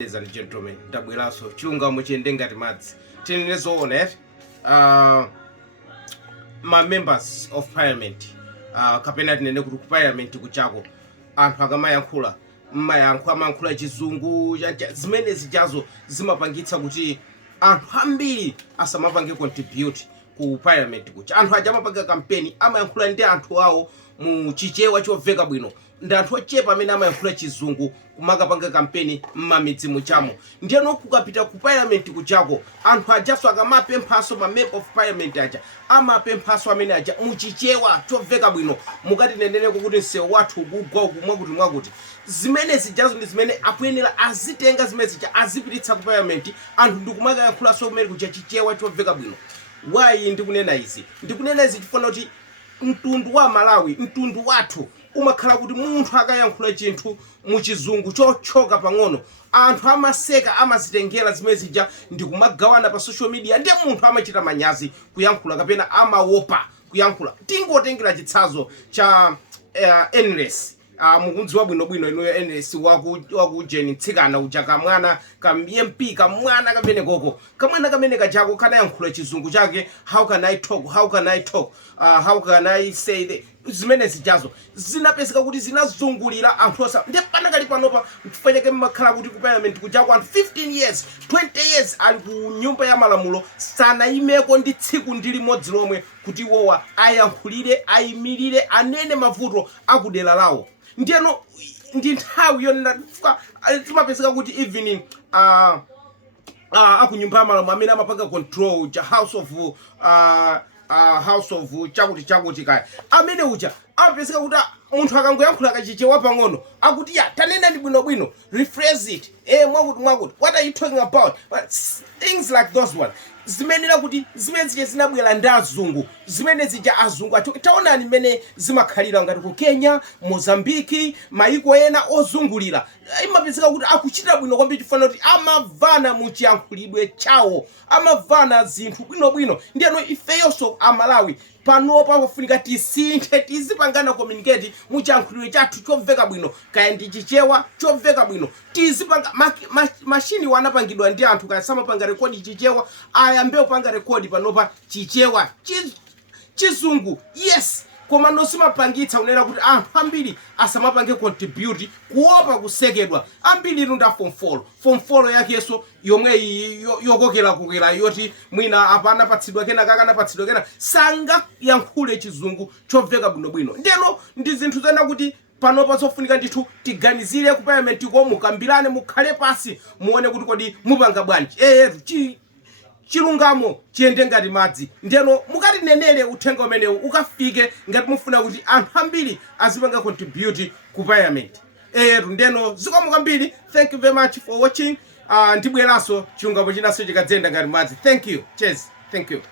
Ladies and gentlemen, ndabweraso chilungamo chiyende ngati madzi. Tinezoona ma members of parliament kapena tinene kuti ku parliament kuchako anthu akamayankhula amayankhula chizungu zimene zijazo zimapangitsa kuti anthu ambiri asamapange contribute ku parliament kucha. Anthu aja amapanga campaign amayankhula ndi anthu awo mu chichewa chomveka bwino. Ndi anthu ochepa amene amayankhula chizungu kumakapanga campaign m'mamidzi muchamo. Ndiyeno kukapita ku parliament kuchako anthu ajaso akamapemphaso ma member of parliament aja amapemphaso amene aja muchichewa chomveka bwino mukatineneneko kuti msewu wathu kugwa mwakuti zimene zijazo ndi zimene akuyenera azitenga zimene zija azipititsa ku parliament anthu ndikumakayankhulaso kumene kucha chichewa chomveka bwino. Why ndikunena izi? Ndikunena izi chifuna kuti mtundu wa Malawi, mtundu wathu umakhala kuti munthu akayankhula chinthu muchizungu chochoka pang'ono anthu amaseka amazitengera zimene zija ndikumagawana pa social media ndiye munthu amachita manyazi kuyankhula kapena amawopa kuyankhula. Tingotengera chitsanzo cha Endless. Mukundziwa bwinobwino inoyo Endless waku Jeni Tsikana uja kamwana ka MP kamwana kamene koko kamwana kamene kachako kanayankhula chizungu chake. How can I talk, how can I say that? Zimene zijazo zinapeseka kuti zinazungulira anthu osa ndi panakali panopa mfanyake mmakhala kuti ku parliament kuchako anthu 15 years 20 years ali ku nyumba ya malamulo sanayimeko ndi tsiku ndi limodzi lomwe kuti iwowa ayankhulire ayimirire anene mavuto akudera lawo. Ndiyeno ndi nthawi yonena timapeseka kuti even akunyumba ya malamulo amene amapanga control cha house of chakuti kaya amene uja amapeseka kuti munthu akangoyankhula kachichewa pang'ono akuti ya tanena ndi bwinobwino rephrase it mwakuti what are you talking about, but things like those one zimenera kuti zimene zije zinabwera ndi azungu zimene zija azungu taonani mmene zimakhalira ngati ku Kenya, Mozambique, maiko ena ozungulira imapezeka kuti akuchita bwino kwambiri chifana kuti amavana muchiyankhulidwe chawo amavana zinthu bwinobwino. Ndiyeno ifeyonso Amalawi panopa pafunika tisinthe tizipangana communicate muchiyankhulidwe chathu chomveka bwino kaya ndi chichewa chomveka bwino tizipanga machine wanapangidwa ndi anthu kaya samapanga rekodi chichewa ayambe upanga rekodi panopa chichewa chizungu yes koma nosimapangitsa unena kuti anthu ambiri asamapange contribute kuopa kusekedwa ambiri nda form 4 yakeso yomwe yokokera yoti mwina apana patsidwa kena kakana patsidwa kena sanga yankhule chizungu chomveka bwinobwino. Ndeno ndi zinthu zena kuti panopa zofunika ndithu tiganizire ku parliament ko mukambirane mukhale pasi muone kuti kodi mupanga bwanji chilungamo chiyende ngati madzi. Ndeno mukatinenere uthenga umenewu ukafike ngati mufuna kuti anthu ambiri azipanga contribute ku parliament. Ndeno zikomo kwambiri. Thank you very much for watching. Ndibweraso chilungamo chinaso chikadzenda ngati madzi. Thank you. Cheers. Thank you.